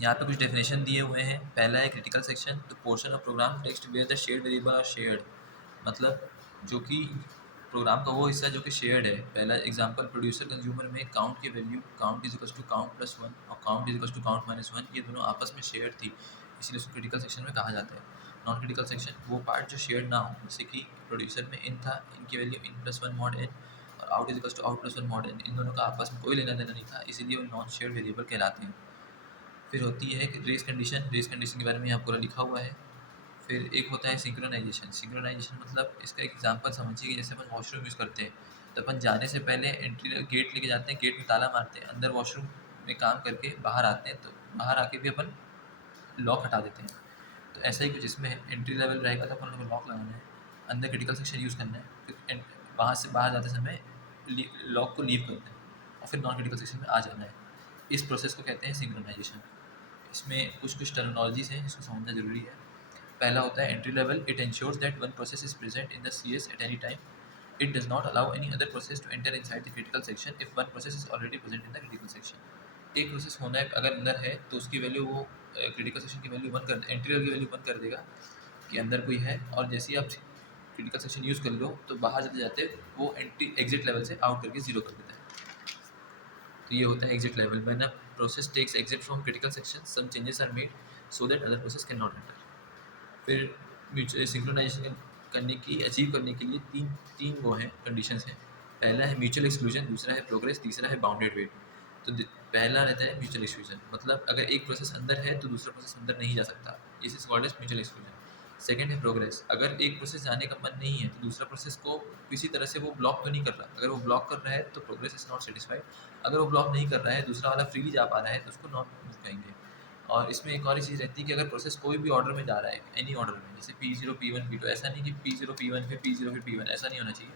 यहाँ पे कुछ डेफिनेशन दिए हुए हैं। पहला है critical section, the portion of program text where the shared variable are shared, मतलब जो कि प्रोग्राम का वो हिस्सा जो कि शेयर्ड है। पहला एग्जांपल, प्रोड्यूसर कंज्यूमर में काउंट की value count is equal to count plus one और count is equal to count minus one, ये दोनों आपस में शेयर्ड थी, इसीलिए उसको क्रिटिकल सेक्शन में कहा जाता है। नॉन क्रिटिकल सेक्शन वो पार्ट जो शेयर्ड ना हो, जैसे कि प्रोड्यूसर में इन था, इनकी value in plus one mod N और out is equal to out plus one mod N, इन दोनों का आपस में कोई लेना देना नहीं था, इसीलिए वो नॉन शेयर्ड वेरिएबल कहलाते हैं। फिर होती है रेस कंडीशन, रेस कंडीशन के बारे में यहाँ पूरा लिखा हुआ है। फिर एक होता है सिंक्रोनाइजेशन, सिंक्रोनाइजेशन मतलब इसका एग्जांपल समझिए कि जैसे अपन वॉशरूम यूज़ करते हैं, तो अपन जाने से पहले एंट्री गेट लेके जाते हैं, गेट में ताला मारते हैं, अंदर वॉशरूम में काम करके बाहर आते हैं, तो बाहर आके भी अपन लॉक हटा देते हैं। तो ऐसा ही कुछ इसमें है, एंट्री लेवल रहेगा तो अपन लोग को लॉक लगाना है, अंदर क्रिटिकल सेक्शन यूज़ करना है, फिर वहाँ से बाहर जाते समय लॉक को लीव करना है और फिर नॉन क्रिटिकल सेक्शन में आ जाना है। इस प्रोसेस को कहते हैं सिंक्रोनाइजेशन। इसमें कुछ कुछ टर्मिनोलॉजीज हैं जिसको समझना जरूरी है। पहला होता है entry level, it ensures that one process is present in the CS at any time, it does not allow any other process to enter inside the critical section if one process is already present in the critical section. एक process होना है अगर अंदर है तो उसकी value वो critical section की वैल्यू वन कर, एंट्री लेवल की वैल्यू वन कर देगा कि अंदर कोई है, और जैसे ही आप क्रिटिकल सेक्शन यूज़ कर लो तो बाहर जाते जाते वो एंट्री एग्जिट लेवल से आउट करके जीरो कर देता है। तो ये होता है exit level, when a process takes exit from critical section some changes are made so that other process can not enter. फिर म्यूचुअल सिंक्रोनाइजेशन करने की अचीव करने के लिए तीन तीन वो हैं कंडीशंस हैं। पहला है म्यूचुअल एक्सक्लूजन, दूसरा है प्रोग्रेस, तीसरा है बाउंडेड वेट। तो पहला रहता है म्यूचुअल एक्सक्लूजन, मतलब अगर एक प्रोसेस अंदर है तो दूसरा प्रोसेस अंदर नहीं जा सकता, इस is called as mutual exclusion. Second है प्रोग्रेस, अगर एक प्रोसेस जाने का मन नहीं है तो दूसरा प्रोसेस को किसी तरह से वो ब्लॉक तो नहीं कर रहा, अगर वो ब्लॉक कर रहा है तो प्रोग्रेस इज नॉट सेटिस्फाइड, अगर वो ब्लॉक नहीं कर रहा है दूसरा वाला फ्रीली जा पा रहा है तो उसको नॉट मूव कहेंगे। और इसमें एक और ही चीज़ रहती है कि अगर प्रोसेस कोई भी ऑर्डर में जा रहा है, एनी ऑर्डर में, जैसे P0 P1 P2, ऐसा नहीं कि P0 P1 फिर P0 फिर P1, ऐसा नहीं होना चाहिए।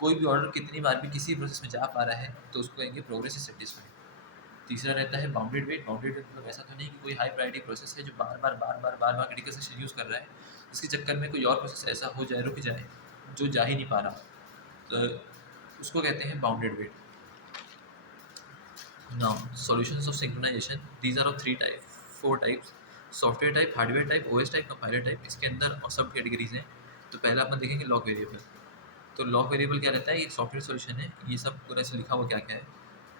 कोई भी ऑर्डर कितनी बार भी किसी प्रोसेस में जा पा रहा है तो उसको कहेंगे प्रोग्रेस इज सेटिस्फाइड। तीसरा रहता है बाउंडेड वेट, बाउंडेड वेट मतलब ऐसा तो नहीं कि कोई हाई प्रायोरिटी प्रोसेस है जो बार बार क्रिटिकल सेक्शन यूज़ कर रहा है, इसके चक्कर में कोई और प्रोसेस ऐसा हो जाए, रुक जाए, जो जा ही नहीं पा रहा, तो उसको कहते हैं bounded wait. Now, solutions of synchronization. These are of four types. Software type, hardware type, OS type, compiler type. इसके अंदर और सब कैटेगरीज हैं। तो पहला अपन देखेंगे लॉक वेरिएबल। तो लॉक वेरिएबल क्या रहता है, ये सॉफ्टवेयर सॉल्यूशन है, ये सब पूरा से लिखा हुआ क्या क्या है।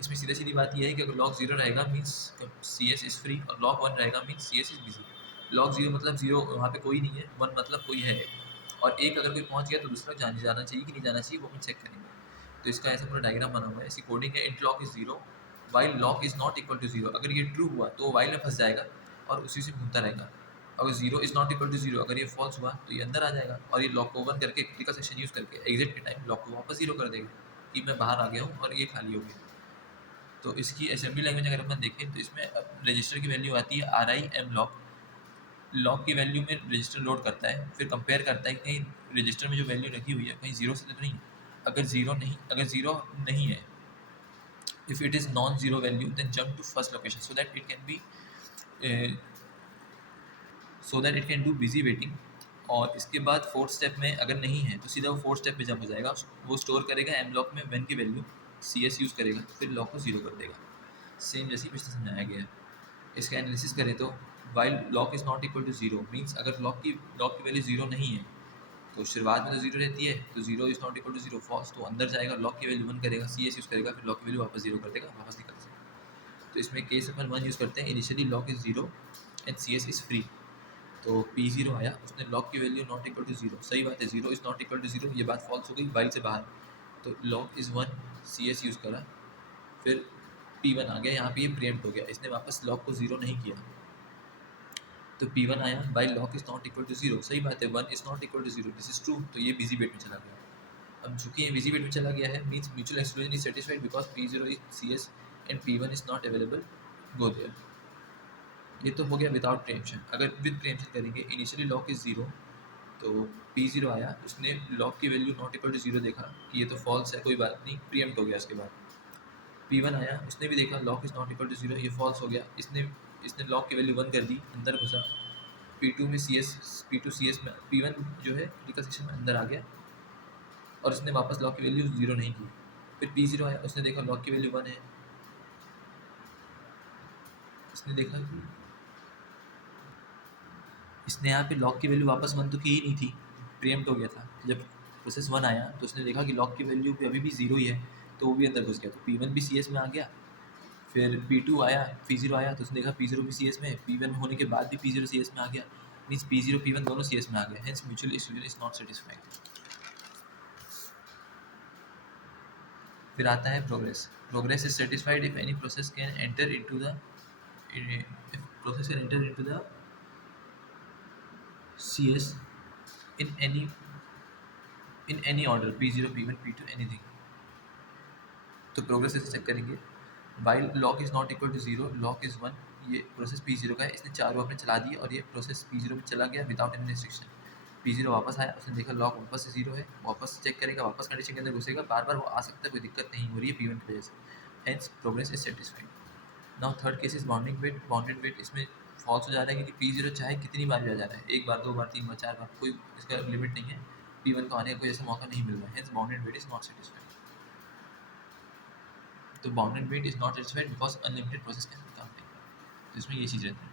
इसमें सीधी सीधी बात यह है कि अगर लॉक जीरो रहेगा मीन्स CS इज़ फ्री, और लॉक वन रहेगा means CS is busy. Lock zero मतलब जीरो, वहाँ पे कोई नहीं है, वन मतलब कोई है, और एक अगर कोई पहुँच गया तो दूसरा जाना चाहिए कि नहीं जाना चाहिए वो हम चेक करेंगे। तो इसका ऐसा पूरा डायग्राम बना हुआ है, ऐसी कोडिंग है। Int lock is zero while lock is not equal to zero, अगर ये ट्रू हुआ तो वाइल में फंस जाएगा और उसी से घूमता रहेगा। अगर zero is not equal to zero, अगर ये फॉल्स हुआ तो ये अंदर आ जाएगा और ये लॉक को ओपन करके क्रिटिकल सेक्शन यूज़ करके एग्जिट के टाइम लॉक को वापस जीरो कर देगा कि मैं बाहर आ गया हूँ और ये खाली हो गया। तो इसकी असेंबली लैंग्वेज अगर अपन देखें तो इसमें रजिस्टर की वैल्यू आती है RIM लॉक। लॉक की वैल्यू में रजिस्टर लोड करता है, फिर कंपेयर करता है कि कहीं रजिस्टर में जो वैल्यू रखी हुई है कहीं जीरो से तो नहीं है। अगर जीरो नहीं है, if it is non-zero value then jump to first location so that it can be uh, so that it can do busy waiting। और इसके बाद फोर्थ स्टेप में अगर नहीं है तो सीधा वो फोर्थ स्टेप पे जंप हो जाएगा, वो स्टोर करेगा एम लॉक में वन की वैल्यू, CS यूज़ करेगा, फिर लॉक को जीरो कर देगा, सेम जैसे पिछले समझाया गया है। इसका एनालिसिस करें तो while lock is not equal to zero means अगर लॉक की वैल्यू जीरो नहीं है तो शुरुआत में तो जीरो रहती है, तो zero is not equal to zero false, तो अंदर जाएगा, लॉक की वैल्यू वन करेगा, CS यूज़ करेगा, फिर लॉक की वैल्यू वापस जीरो कर देगा, वापस निकल जाएगा। तो इसमें केस अपन वन यूज़ करते हैं, initially lock is zero and CS is free. तो P0 आया, उसने लॉक की value not equal to zero, सही बात है, zero is not equal to zero, ये बात फॉल्स हो गई वाइल से बाहर, तो lock is one, CS use करा, फिर P1 आ गया, यहाँ पे ये प्रीएम्प्ट हो गया, इसने वापस लॉक को जीरो नहीं किया, तो P1 आया, by lock is not equal to zero, सही बात है, one is not equal to zero, this is true, तो ये बिजी वेट में चला गया। अब चूंकि ये बिजी वेट में चला गया है means mutual exclusion is satisfied because P0 is CS and P1 is not available, go there. ये तो हो गया विदाउट प्रीएम्पशन। अगर विद प्रीएम्पशन करेंगे, इनिशियली लॉक इज़ जीरो, तो P0 आया, उसने लॉक की value not equal to zero देखा कि ये तो फॉल्स है, कोई बात नहीं, प्रीएम्प्ट हो गया। इसके बाद P1 आया, उसने भी देखा lock is not equal to zero, ये फॉल्स हो गया, इसने लॉक की वैल्यू वन कर दी, अंदर घुसा, P2 में P2 CS में P1 जो है क्रिटिकल सेक्शन में अंदर आ गया और उसने वापस लॉक की वैल्यू जीरो नहीं की। फिर P0 आया, उसने देखा लॉक की वैल्यू वन है, उसने देखा कि इसने यहाँ पे लॉक की वैल्यू वापस 1 तो की ही नहीं थी, प्रीएम्प्ट हो गया था। जब प्रोसेस 1 आया तो उसने देखा कि लॉक की वैल्यू भी अभी भी 0 ही है, तो वो भी अंदर घुस गया। तो P1 भी CS में आ गया। फिर P2 आया, P0 आया, तो उसने देखा P0 भी CS में है, P1 होने के बाद भी P0 CS में आ गया, मीन्स P0 P1 दोनों CS में आ गए, hence mutual exclusion is not satisfied. फिर आता है progress. Progress is satisfied if any process can enter into the process can enter into the CS in any order P0 P1 P2 anything। तो progress ऐसे check करेंगे, while lock is not equal to 0 lock is 1। ये process P0 का है, इसने चारों अपने चला दिए और ये प्रोसेस P0 में चला गया विदाउट एनी रिस्ट्रिक्शन। P0 वापस आया, उसने देखा लॉक वापस से 0 है, वापस चेक करेगा, वापस कंडीशन के अंदर घुसेगा, बार बार वो आ सकता है, कोई दिक्कत नहीं हो रही है P1 की वजह से, hence progress is satisfied. Now third case is bounding wait. Bounded wait इसमें फॉल्स हो जा रहा है क्योंकि P0 चाहे कितनी बार भी आ जा रहा है, एक बार, दो बार, तीन बार, चार बार, कोई इसका लिमिट नहीं है, P1 को आने का कोई ऐसा मौका नहीं मिल रहा है, hence bounded wait is not satisfied. तो bounded wait is not satisfied because unlimited process can be counting. तो इसमें ये चीज़ रहती है।